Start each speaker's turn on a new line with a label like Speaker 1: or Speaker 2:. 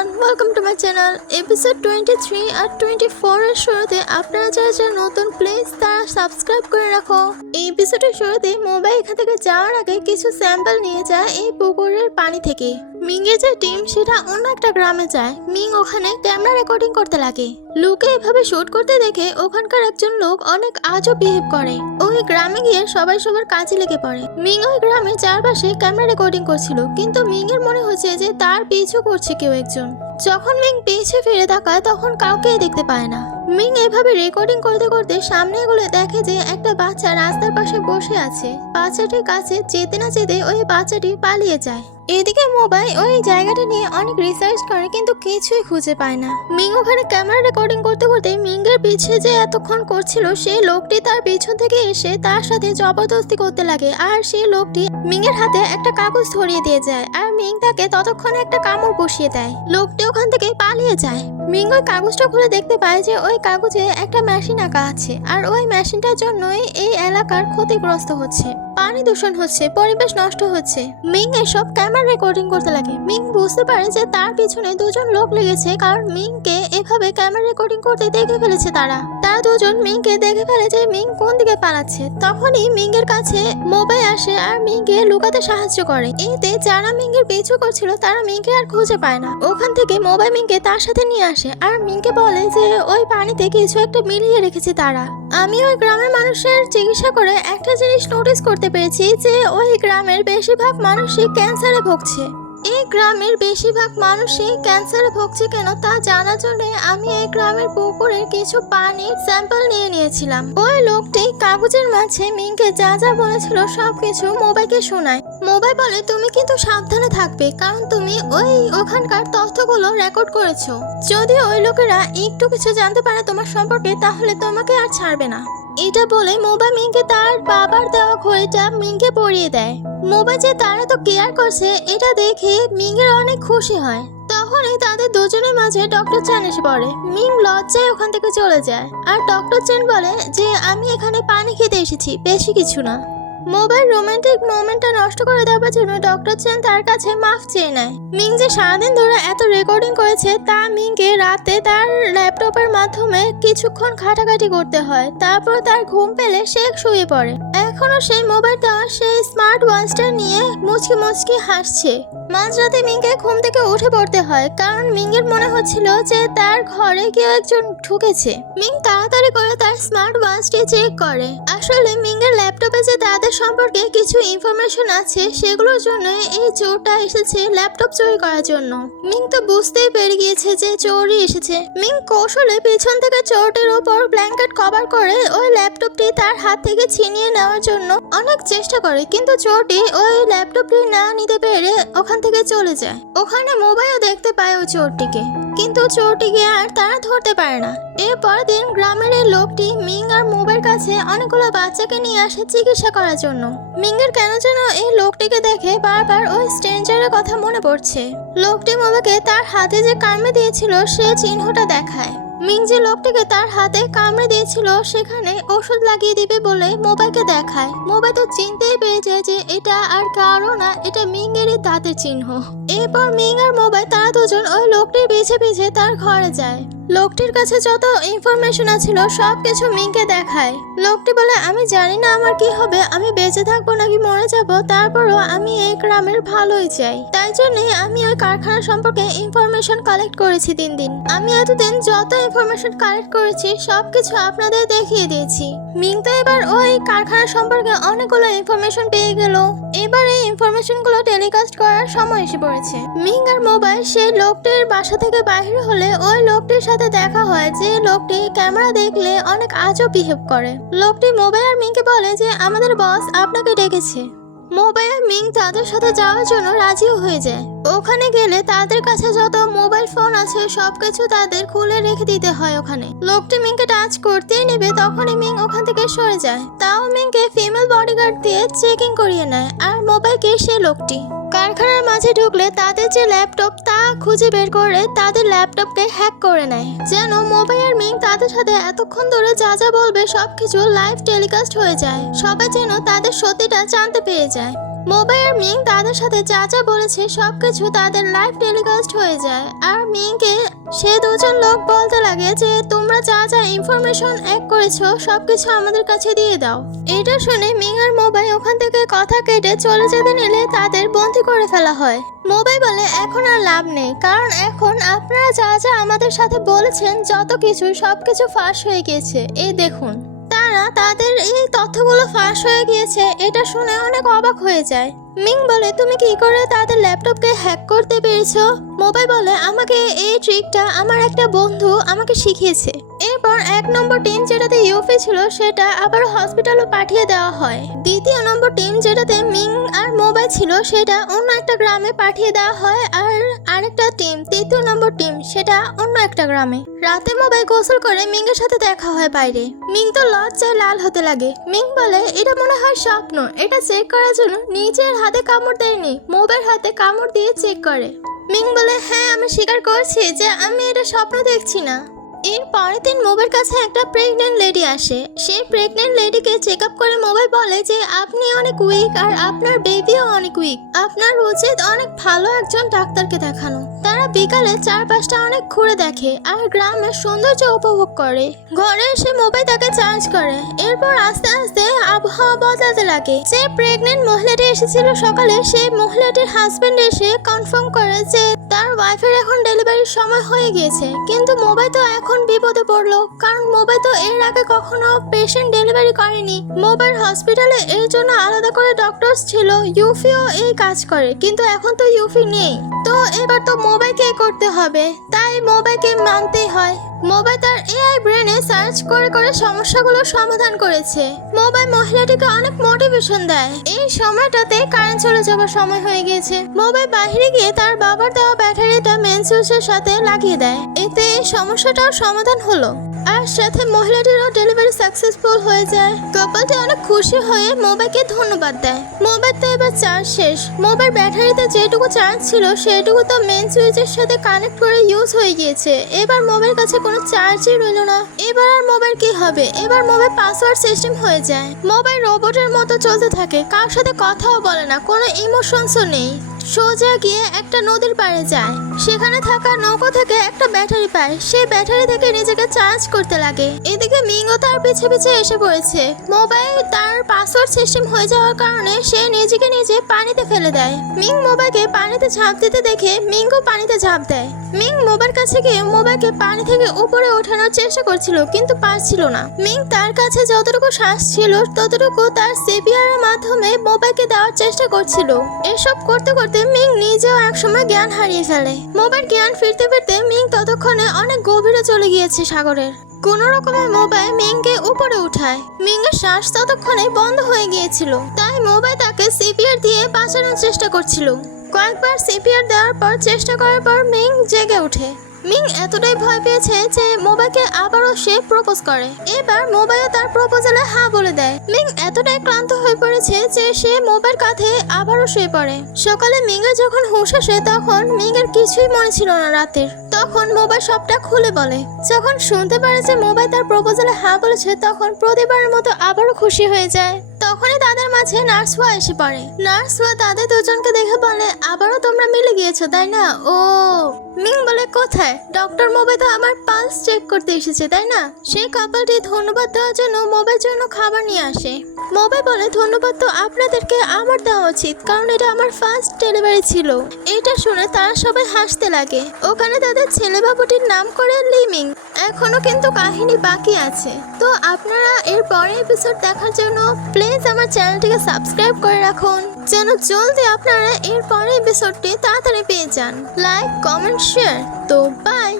Speaker 1: Everyone welcome to my channel episode twenty three R twenty ফোরের শুরুতে আপনারা যারা যারা নতুন প্লেস তারা সাবস্ক্রাইব করে রাখো। এই এপিসোডের শুরুতে মোবাইল এখান থেকে যাওয়ার আগে কিছু স্যাম্পল নিয়ে যায় এই পুকুরের পানি থেকে। মিংয়ের যে টিম, সেটা অন্য একটা গ্রামে যায়। মিং ওখানে ক্যামেরা রেকর্ডিং করতে লাগে। লুকে এভাবে শুট করতে দেখে ওখানকার একজন লোক অনেক আজও বিহেভ করে। ওই গ্রামে গিয়ে সবাই সবার কাজে লেগে পড়ে। মিং ওই গ্রামের চারপাশে ক্যামেরা রেকর্ডিং করছিল, কিন্তু মিং এর মনে হচ্ছে যে তার পিছু করছে কেউ একজন। যখন মিং পিছে ফিরে তাকায়, তখন কাউকেই দেখতে পায় না। মিং এভাবে রেকর্ডিং করতে করতে সামনে এগুলো দেখে যে একটা বাচ্চা রাস্তার পাশে বসে আছে। বাচ্চাটির কাছে যেতে না যেতে ওই বাচ্চাটি পালিয়ে যায়। এদিকে মোবাইল ওই জায়গাটা নিয়ে অনেক রিসার্চ করে কিন্তু কিছুই খুঁজে পায় না। মিং ওখানে ক্যামেরা রেকর্ডিং করতে করতে মিংয়ের পিছে যে এতক্ষণ করছিল, সেই লোকটি তার পিছন থেকে এসে তার সাথে জবরদস্তি করতে লাগে আর সেই লোকটি মিংয়ের হাতে একটা কাগজ ধরিয়ে দিয়ে যায় আর মিং তাকে ততক্ষণে একটা কামড় বসিয়ে দেয়। লোকটি ওখান থেকে পালিয়ে যায়। মিং ওই কাগজটা খুলে দেখতে পায় যে ওই কাগজে একটা মেশিন আঁকা আছে আর ওই মেশিনটার জন্যই এই এলাকার ক্ষতিগ্রস্ত হচ্ছে। পানি দূষণ হচ্ছে, পরিবেশ নষ্ট হচ্ছে। মিং এসব ক্যামেরা রেকর্ডিং করতে লাগে। মিং বুঝতে পারে যে তার পিছনে দুজন লোক লেগেছে, কারণ মিংকে এভাবে ক্যামেরা রেকর্ডিং করতে দেখে ফেলেছে তারা। তারা দুজন মিংকে দেখে ফেলে যে মিং কোন দিকে পালাচ্ছে। তখনই মিংয়ের কাছে মোবাইল আসে আর মিংকে লুকাতে সাহায্য করে। এতে যারা মিংয়ের পিছু করছিল, তারা মিংকে আর খুঁজে পায় না। ওখান থেকে মোবাইল মিংকে তার সাথে নিয়ে আসে আর মিংকে বলে যে, ওই পানিতে কিছু একটা মিলিয়ে রেখেছে তারা। আমি ওই গ্রামের মানুষের চিকিৎসা করে একটা জিনিস নোটিস করতে পেরেছি যে, ওই গ্রামের বেশিরভাগ মানুষই ক্যান্সারে ভুগছে। এই গ্রামের বেশিরভাগ মানুষই ক্যান্সারে ভুগছে কেন তা জানার জন্য আমি এই গ্রামের পুকুরের কিছু পানির স্যাম্পল নিয়ে নিয়েছিলাম। ওই লোকটি কাগজের মাঝে মিঙ্কে যা যা বলেছিল সবকিছু মোবাইকে শোনায়। মোবাইল বলে তুমি কিন্তু সাবধানে থাকবে, কারণ তুমি ওই ওখানকার তথ্যগুলো রেকর্ড করেছ। যদি ওই লোকেরা একটু কিছু জানতে পারে তোমার সম্পর্কে, তাহলে তোমাকে আর ছাড়বে না। এটা বলে মোবা মিংকে তার বাবার দেওয়া ঘড়িটা মিংকে পরিয়ে দেয়। মোবা যে তারা তো কেয়ার করছে, এটা দেখে মিংয়ের অনেক খুশি হয়। তখনই তাদের দুজনের মাঝে ডক্টর চ্যান এসে পড়ে। মিং লজ্জায় ওখান থেকে চলে যায়। আর ডক্টর চ্যান বলে যে, আমি এখানে পানি খেতে এসেছি, বেশি কিছু না। মোবাইল রোমান্টিক মোমেন্টটা নষ্ট করে দেওয়ার জন্য ডক্টর চেন তার কাছে মাফ চেয়ে নেয়। মিং যে সারাদিন ধরে এত রেকর্ডিং করেছে, তা মিংকে রাতে তার ল্যাপটপের মাধ্যমে কিছুক্ষণ ঘাটাঘাটি করতে হয়। তারপর তার ঘুম পেলে সে শুয়ে পড়ে। এখনও সেই মোবাইলটা সেই স্মার্ট ওয়াচটা নিয়ে মুচকি মুচকি হাসছে। মাঝরাতে মিংকে ঘুম থেকে উঠে পড়তে হয়, কারণ মিঙ্গের মনে হচ্ছিল যে তার ঘরে কেউ একজন ঢুকেছে। মিং তাড়াতাড়ি করে তার স্মার্ট ওয়াচটি চেক করে। আসলে মিঙ্গের ল্যাপটপে যে তাদের সম্পর্কে কিছু ইনফরমেশন আছে, সেগুলোর জন্য এই চোরটা এসেছে ল্যাপটপ চুরি করার জন্য। মিং তো বুঝতেই পেরে গিয়েছে যে চোরই এসেছে। মিং কৌশলে পেছন থেকে চোরটির ওপর ব্ল্যাঙ্কেট কভার করে ওই ল্যাপটপটি তার হাত থেকে ছিনিয়ে নেওয়ার জন্য অনেক চেষ্টা করে, কিন্তু চোরটি ওই ল্যাপটপটি না নিতে পেরে ওখান থেকে চলে যায়। ওখানে মোবাইলও দেখতে পায় ওই চোরটিকে, কিন্তু চোরটিকে আর তারা ধরতে পারে না। এরপর দিন গ্রামের এই লোকটি মিং আর মোবাইল কাছে অনেকগুলো বাচ্চাকে নিয়ে আসে চিকিৎসা করার জন্য। মিংয়ের কেন যেন এই লোকটিকে দেখে বারবার ওই স্ট্রেঞ্জারের কথা মনে পড়ছে। লোকটি মোবাইলকে তার হাতে যে কামড়ে দিয়েছিল, সে চিহ্নটা দেখায়। মিং যে লোকটিকে তার হাতে কামড়ে দিয়েছিল, সেখানে ওষুধ লাগিয়ে দিবে বলে মোবাইলকে দেখায়। মোবাইল তো চিনতেই পেরে যায় যে এটা আর কারও না, এটা মিংয়েরই দাঁতের চিহ্ন। এরপর মিং আর মোবাইল, তারা দুজন ওই লোকটির পিছে পিছে তার ঘরে যায়। লোকটির কাছে যত ইনফরমেশন আছিল সব কিছু মিংকে দেখায়। লোকটি বলে, আমি জানি না আমার কি হবে, আমি বেঁচে থাকব নাকি মরে যাব, তারপরও আমি এই গ্রামের ভালোই চাই। তাই জন্যই আমি ওই কারখানা সম্পর্কে ইনফরমেশন কালেক্ট করেছি দিন দিন। আমি এতদিন যত ইনফরমেশন কালেক্ট করেছি সব কিছু আপনাদের দেখিয়ে দিয়েছি। মিং তো এবার ওই কারখানা সম্পর্কে অনেকগুলো ইনফরমেশন পেয়ে গেল। এবার এই ইনফরমেশনগুলো টেলিকাস্ট করার সময় এসে পড়েছে। মিং আর মোবাইল সেই লোকটির বাসা থেকে বাইরে হলে ওই লোকটির সাথে দেখা হয় যে লোকটি ক্যামেরা দেখলে অনেক আজও বিহেভ করে। লোকটি মোবাইল আর মিংকে বলে যে, আমাদের বস আপনাকে ডেকেছে। মোবাইল মিং তাদের সাথে যাওয়ার জন্য রাজিও হয়ে যায়। ওখানে গেলে তাদের কাছে যত মোবাইল ফোন আছে, সবকিছু তাদের খুলে রেখে দিতে হয় ওখানে। লোকটি মিংকে টাচ করতেই নেবে, তখনই মিং ওখান থেকে সরে যায়। তাও মিংকে ফিমেল বডিগার্ড দিয়ে চেকিং করিয়ে নেয়, আর মোবাইলকে সে লোকটি। কারখানার মাঝে ঢুকলে তাদের যে ল্যাপটপ, তা খুঁজে বের করে তাদের ল্যাপটপকে হ্যাক করে নেয়। যেন মোবাইল আর মিং তাদের সাথে এতক্ষণ ধরে যা যা বলবে, সবকিছু লাইভ টেলিকাস্ট হয়ে যায়। সবাই যেন তাদের সত্যিটা জানতে পেরে যায়। মোবাই আর মিং তাদের সাথে যা যা বলেছে সবকিছু তাদের লাইভ টেলিকাস্ট হয়ে যায়। আর মিংকে সে দুজন লোক বলতে লাগে যে, তোমরা যা যা ইনফরমেশন এক করেছ, সবকিছু আমাদের কাছে দিয়ে দাও। এটা শুনে মিং আর মোবাই ওখান থেকে কথা কেটে চলে যেতে নিলে তাদের বন্দি করে ফেলা হয়। মোবাই বলে, এখন আর লাভ নেই। কারণ এখন আপনারা যা যা আমাদের সাথে বলেছেন, যত কিছু সবকিছু ফাঁস হয়ে গিয়েছে এই দেখুন। তারা তাদের এই তথ্যগুলো ফাঁস হয়ে গিয়েছে, এটা শুনে অনেক অবাক হয়ে যায়। মিং বলে, তুমি কি করে তাদের ল্যাপটপকে হ্যাক করতে পেরেছ? মোবাইল বলে, আমাকে এই ট্রিকটা আমার একটা বন্ধু আমাকে শিখিয়েছে। এরপর এক নম্বর টিম যেটাতে ইউফি ছিল সেটা আবার হসপিটালে পাঠিয়ে দেওয়া হয়। দ্বিতীয় নম্বর টিম যেটাতে মিং আর মোবাইল ছিল সেটা অন্য একটা গ্রামে পাঠিয়ে দেওয়া হয় আর আরেকটা টিম, তৃতীয় নম্বর টিম সেটা অন্য একটা গ্রামে। রাতে মোবাইল গোসল করে মিংয়ের সাথে দেখা হয় বাইরে। মিং তো লজ্জায় লাল হতে লাগে। মিং বলে, এটা মনে হয় স্বপ্ন। এটা চেক করার জন্য নিজের হাতে কামড় দেয়নি। মোবাইল হাতে কামড় দিয়ে চেক করে। মিং বলে হ্যাঁ আমি স্বীকার করছি যে আমি এটা স্বপ্ন দেখছি না। এর পরের দিন মোবাইল কাছে একটা প্রেগনেন্ট লেডি আসে। সেই প্রেগনেন্ট লেডিকে চেক আপ করে মোবাইল বলে যে, আপনি অনেক উইক আর আপনার বেবিও অনেক উইক আপনার উচিত অনেক ভালো একজন ডাক্তারকে দেখানো। তারা বিকালে চারপাশটা অনেক ঘুরে দেখে আর গ্রামের সৌন্দর্য উপভোগ করে। ঘরে এসে মোবাইল তাকে চার্জ করে। এরপর আস্তে আস্তে আবহাওয়া বদলাতে লাগে। যে প্রেগনেন্ট মহিলাটি এসেছিল সকালে, সেই মহিলাটির হাজবেন্ড এসে কনফার্ম করে যে তার ওয়াইফের এখন ডেলিভারির সময় হয়ে গিয়েছে। কিন্তু মোবাই তো এখন বিপদে পড়ল, কারণ মোবাই তো এর আগে কখনো পেশেন্ট ডেলিভারি করেনি। মোবাইল হসপিটালে এর জন্য আলাদা করে ডক্টরস ছিল, ইউফিও এই কাজ করে, কিন্তু এখন তো ইউফি নেই। তো এবার তো মোবাইকে করতে হবে? তাই মোবাইকে মানতেই হয়। মোবাইল তার এআই ব্রেনে সার্চ করে করে সমস্যাগুলোর সমাধান করেছে। মোবাইল মহিলাটিকে অনেক মোটিভেশন দেয়। এই সময়টাতে কারেন্ট চলে যাওয়ার সময় হয়ে গেছে মোবাইল বাহিরে গিয়ে তার বাবার দেওয়া ব্যাটারিটা মেন সুইচের সাথে লাগিয়ে দেয়। এতে এই সমস্যাটাও সমাধান হলো। আর সাথে মহিলাটিরও ডেলিভারি সাকসেসফুল হয়ে যায়। কাপলটি অনেক খুশি হয়ে মোবাইলকে ধন্যবাদ দেয়। মোবাইল তো এবার চার্জ শেষ। মোবাইল ব্যাটারিতে যেটুকু চার্জ ছিল, সেটুকু তো মেন সুইচের সাথে কানেক্ট করে ইউজ হয়ে গিয়েছে। এবার মোবাইল কাছে কোনো চার্জই রইল না। এবার আর মোবাইল কি হবে? এবার মোবাইল পাসওয়ার্ড সিস্টেম হয়ে যায়। মোবাইল রোবটের মতো চলতে থাকে। কার সাথে কথাও বলে না। কোনো ইমোশনসও নেই। সোজা গিয়ে একটা নদীর পাড়ে যায়। সেখানে থাকা নৌকো থেকে একটা ব্যাটারি পায়। সেই ব্যাটারি থেকে নিজেকে চার্জ করতে লাগে। এদিকে মিঙ্গো তার পিছে পিছে এসে পড়েছে। মোবাইল তার পাসওয়ার্ড সিস্টেম হয়ে যাওয়ার কারণে সে নিজেকে নিজে পানিতে ফেলে দেয়। মিং মোবাইলকে পানিতে ঝাঁপ দিতে দেখে মিঙ্গো পানিতে ঝাঁপ দেয়। মিং মোবাইল কাছে গিয়ে মোবাইলকে পানি থেকে উপরে ওঠানোর চেষ্টা করছিল, কিন্তু পারছিল না। মিং তার কাছে যতটুকু শ্বাস ছিল, ততটুকু তার সিপিআর মাধ্যমে মোবাইলকে দেওয়ার চেষ্টা করছিল। এসব করতে করতে মিং নিজেও একসময় জ্ঞান হারিয়ে ফেলে। মোবাইল জ্ঞান ফিরতে ফিরতে মিং ততক্ষণে অনেক গভীরে চলে গিয়েছে সাগরের। কোন রকমের মোবাইল মিংকে উপরে উঠায়। মিংয়ের শ্বাস ততক্ষণে বন্ধ হয়ে গিয়েছিল, তাই মোবাইল তাকে সিপিআর দিয়ে বাঁচানোর চেষ্টা করছিল। কয়েকবার সিপিআর দেওয়ার পর চেষ্টা করার পর মিং জেগে ওঠে। মিং এতটাই ভয় পেয়েছে যে মোবাইলকে আবারও সে প্রপোজ করে। এবার মোবাইল তার প্রপোজালে হ্যাঁ বলে দেয়। মিং এতটাই ক্লান্ত হয়ে পড়েছে যে সে মোবাইল কাঁধে আবারও শুয়ে পড়ে। সকালে মিংয়ের যখন হুঁশ আসে, তখন মিংয়ের কিছুই মনে ছিল না রাতের। তখন মোবাইল সবটা খুলে বলে। যখন শুনতে পারে যে মোবাইল তার প্রপোজালে হা বলেছে, তখন প্রতিবারের মতো আবারও খুশি হয়ে যায়। তখনই তাদের মাঝে নার্স ওয়া এসে পড়ে। নার্স ওয়া তাদের দুজনকে দেখে বলে গিয়েছো তাই না? ও, মিং বলে, কোথায়? ডক্টর মোবে তো আমার পালস চেক করতে এসেছে, তাই না? সেই কাপলটি ধন্যবাদ দেওয়ার জন্য মোবের জন্য খাবার নিয়ে আসে। মোবে বলে, ধন্যবাদ তো আপনাদেরকে, আমার দেওয়া উচিত, কারণ এটা আমার ফার্স্ট ডেলিভারি ছিল। এটা শুনে তারা সবাই হাসতে লাগে। ওখানে তাদের ছেলে বাবুটির নাম করে লিমিং এখনও কিন্তু কাহিনী বাকি আছে। তো আপনারা এর পরের এপিসোড দেখার জন্য প্লিজ আমার চ্যানেলটিকে সাবস্ক্রাইব করে রাখুন। যেন জলদি আপনারা এর পরের এপিসোডটি তাড়াতাড়ি পেয়ে যান। লাইক কমেন্ট শেয়ার তো বাই